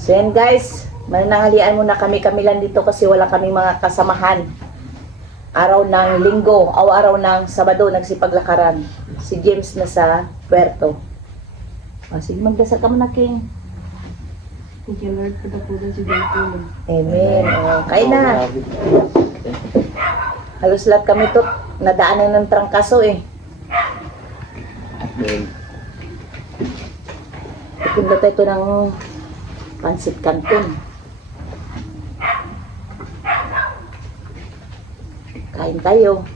So yan guys, mananghalian muna kami lang dito kasi wala kaming mga kasamahan. Araw ng linggo o araw ng Sabado nagsipaglakaran. Si James na sa Puerto. Sige, magdasal ka muna, King. Thank you Lord for the food that you gave to me. Amen. Kain na. Halos lahat kami to nadaanan ng trangkaso eh. Itinda tayo ito ng pansit canton. Kain tayo.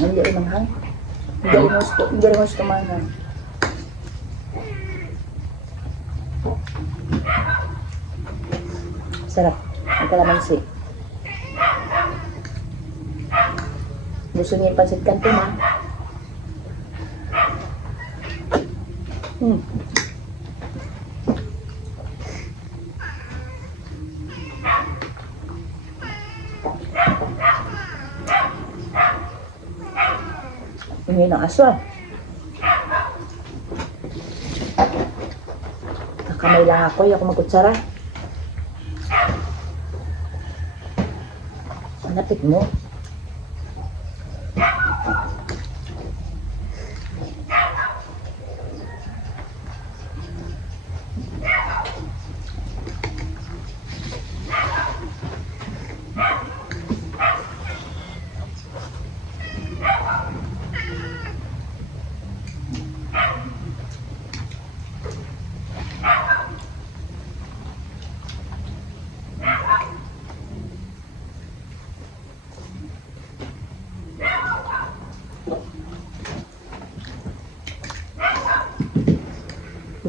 Hindi rin manghang. Hindi rin gusto manghang. Sarap. Ang kalamansi. Gusto niya yung pansit canton, ha? Hindi ng aso, ah. Kakamay lang ako. Ayoko magkutsara. Malapit mo.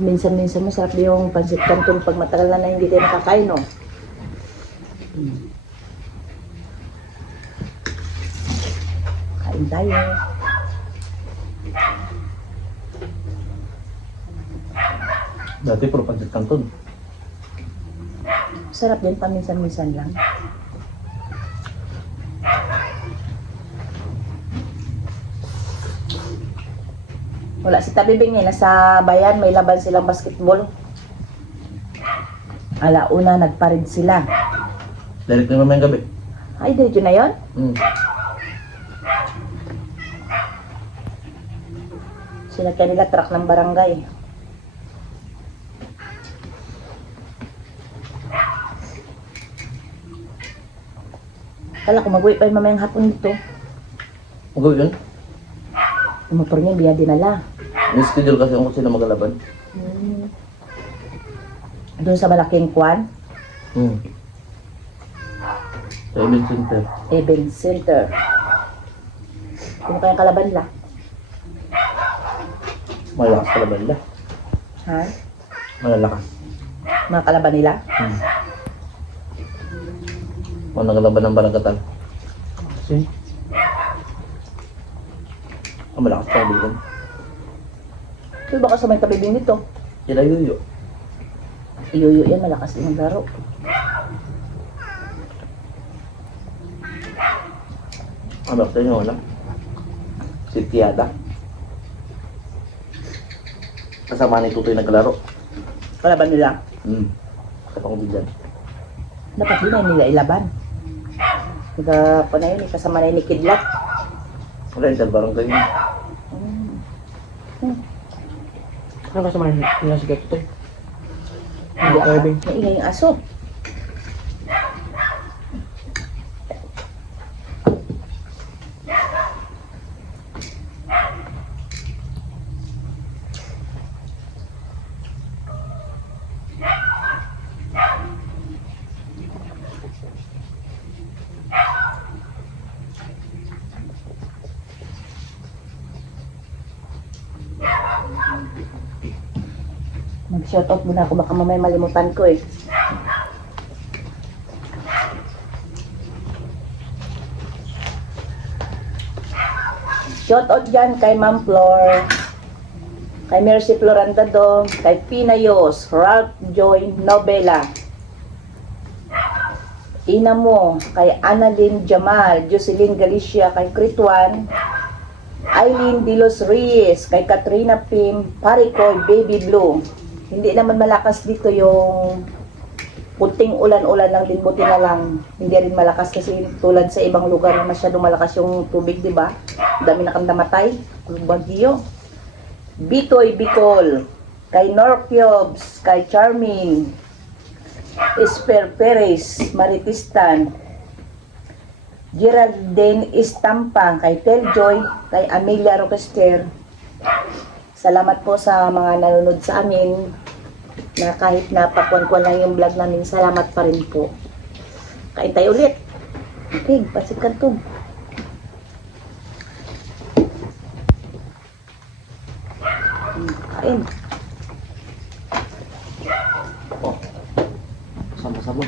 Minsan-minsan masarap yung pansit canton pag matagal na hindi tayo nakakain, no? Kain tayo. Dati puro pansit canton. Sarap din paminsan-minsan lang. Wala si Tabibing eh, nasa bayan, may laban silang basketball. Alauna, nagparid sila. Direct na mamayang gabi. Ay, dito na yon? Sila kanila truck ng barangay. Kala ko mag-uwi pa yung mamayang hapon dito. Mag-uwi yun? Yung motor niya, biya dinala. May schedule kasi kung sino magalaban. Doon sa malaking kwan, Sa event center. event center. Kung kaya kalaban nila. Malalakas kalaban nila. Ha? Malalakas. Mga kalaban nila? O nagalaban ng barangatan. Kasi malakas pa kaibigan. Ito baka sa may tabibing nito. Sila yuyo. Iyuyo yan, malakas din ang laro. Ano sa inyo wala? Si Tiada. Kasama ni Tutoy nagkalaro. Kalaban nila. Kapag ko dyan. Dapat din ay nila ilaban. Kaya pa na yun, kasama na yun ni Kidlat. Wala yung barangay yun. Ano kasama nila si Tutoy? Hindi Irving. Maingay yung aso. Mag-shoutout muna ako, baka mamaya malimutan ko eh. Shoutout dyan kay Ma'am Flor, kay Mercy Florantado, kay Pinayos, Ralph Joy Novela, Ina mo, kay Annalyn Jamal, Jocelyn Galicia, kay Crituan, Eileen De Los Reyes, kay Katrina Pim, Paricoy, Baby Blue. Hindi naman malakas dito yung kunting ulan-ulan lang din, buti na lang. Hindi rin malakas kasi tulad sa ibang lugar na masyadong malakas yung tubig, di ba? Dami na kang namatay, bagyo. Bitoy Bicol, kay Norpiobs, kay Charmin, Esper Perez, Maritistan, Geraldine Estampa, kay Teljoy, kay Amelia Roquester. Salamat po sa mga nanonood sa amin na kahit napakwan-kwan lang yung vlog namin, salamat pa rin po. Kain tayo ulit. Okay, Pancit Canton. Kain. Oh. Sabon-sabon.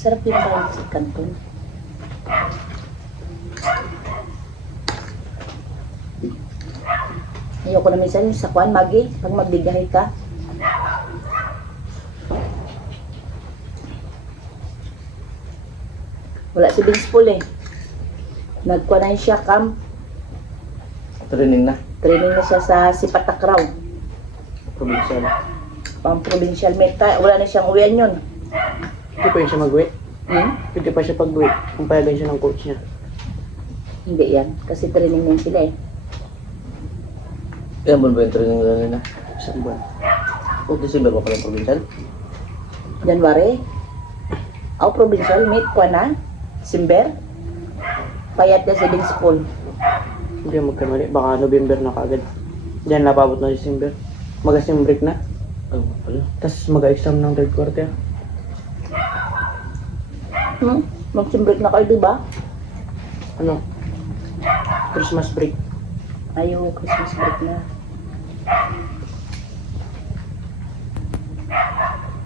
Sarap yung Pancit Canton. Ayoko na minsan yung sa kwan, Magi, pag magbigahe ka. Wala si Vince Paul eh. Nagkuhanan siya camp. Training na. Training na siya sa Sipatakraw. Provincial. Pang provincial meta. Wala na siyang uwian yun. Hindi pa yun siya mag-wait. Hmm? Pwede pa siya pag-wait. Kung payagan siya ng coach niya. Hindi yan. Kasi training na yun sila eh. Ilan buwan ba yung training nila na? Isang buwan. O, December pa pala yung provincial? January. Aw, provincial meet ko na. Simber. Payat na si Vince Paul. Hindi ako magkamali. Baka November na kagad. Diyan napabot na December. Mag-asim break na. Ano pala? Tapos mag-exam ng third quarter. Mag-break na kayo, di ba? Ano? Christmas break. Ayaw, Christmas break na.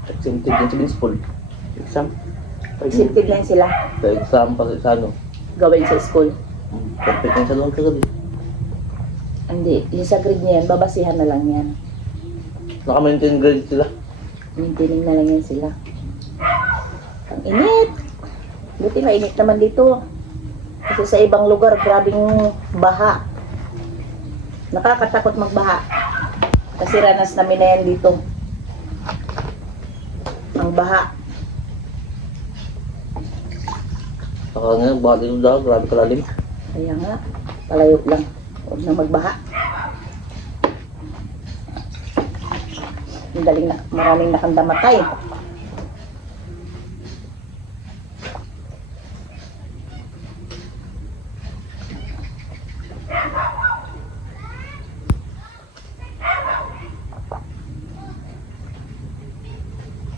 Exempted din si Vince Paul. Exam. Accepted lang sila. Sa exam pa sa ano. Gawin sa school. Perfect lang sa doon kagabi. Hindi. Yung sa grade niya yan, babasihan na lang yan. Naka-maintain grade sila. Maintaining na lang yan sila. Ang init. Buti mainit naman dito. Kasi sa ibang lugar, grabing baha. Nakakatakot magbaha. Kasi ranas namin na yan dito. Ang baha. Saka nga, baka dito daw, grabe kalalim. Kaya nga, palayo lang. Huwag na magbaha. Ang daling na, maraming nakandamatay.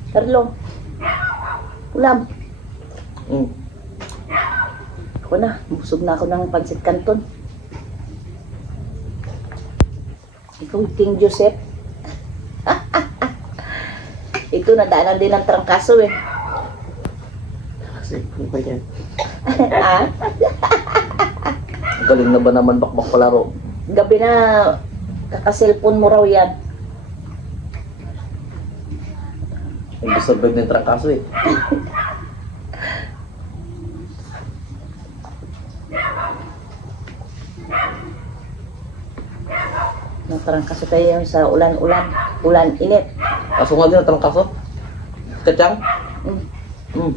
Carlo, ulam. Ako na, busog na ako ng Pancit Canton. Ikaw, King Joseph. Ito, nadaanan din ng trangkaso eh. Kasi ano ba yan? Ah, Galing na ba naman bakbak palaro? gabi na, kakaselfon mo raw yan. Hindi survive ng trangkaso eh. Natrangkaso tayo sa ulan-ulan. Ulan-init. Kaso nga din ang trangkaso. Kachang? Mm. Hmm.